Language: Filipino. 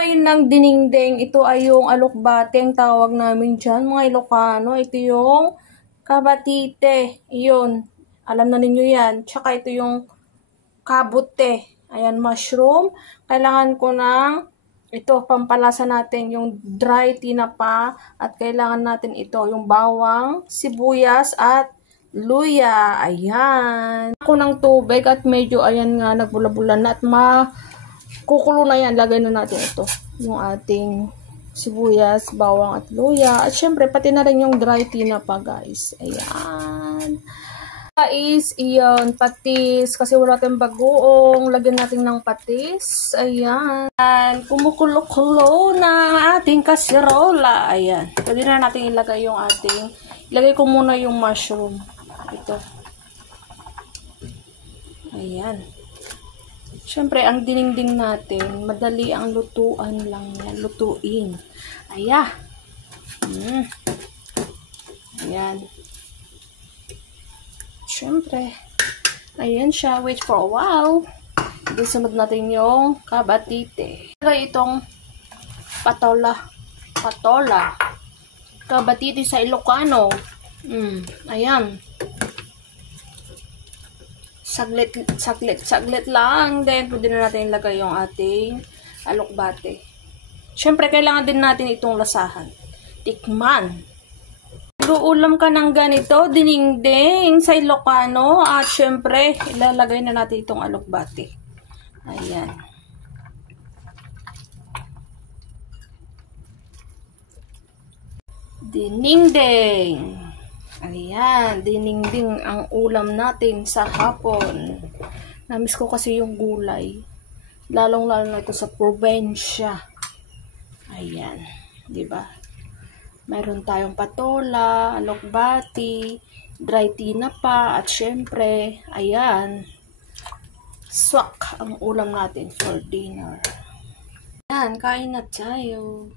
Ngayon ng dinengdeng, ito ay yung alokbateng tawag namin dyan, mga Ilocano. Ito yung kabatite. Iyon. Alam na ninyo yan. Tsaka ito yung kabute. Ayan, mushroom. Kailangan ko ng ito, pampalasa natin yung dry tinapa. At kailangan natin ito, yung bawang, sibuyas, at luya. Ayan. Ako ng tubig at medyo, ayan nga, nagbula-bulan na at kukulo na yan. Lagay na natin ito. Yung ating sibuyas, bawang at luya. At syempre, pati na rin yung dry tinapa, guys. Ayan. Guys, iyon, patis. Kasi wala tayong bagoong. Lagyan natin ng patis. Ayan. Kumukulo-kulo na ating kasirola. Ayan. Pwede na natin ilagay yung ating, ilagay ko muna yung mushroom. Ito. Ayan. Siyempre, ang dinengdeng natin, madali ang lutuan lang yan. Lutuin. Ayan. Ayan. Siyempre. Ayan siya. Wait for a while. Then, sunod natin yung kabatite. Lagay itong patola. Kabatite sa Ilocano. Ayan. Saglit lang. Then, pwede na natin ilagay yung ating alokbate. Siyempre, kailangan din natin itong lasahan. Tikman. Uulam ka ng ganito, dinengdeng sa Ilocano. At siyempre, ilalagay na natin itong alokbate. Ayan. Dinengdeng. Ayan, dinengdeng ang ulam natin sa hapon. Namiss ko kasi yung gulay. Lalong-lalo na ito sa probinsya. Ayan, 'di ba? Mayroon tayong patola, alokbati, dry tinapa, at syempre, ayan, swak ang ulam natin for dinner. Ayan, kain na tayo.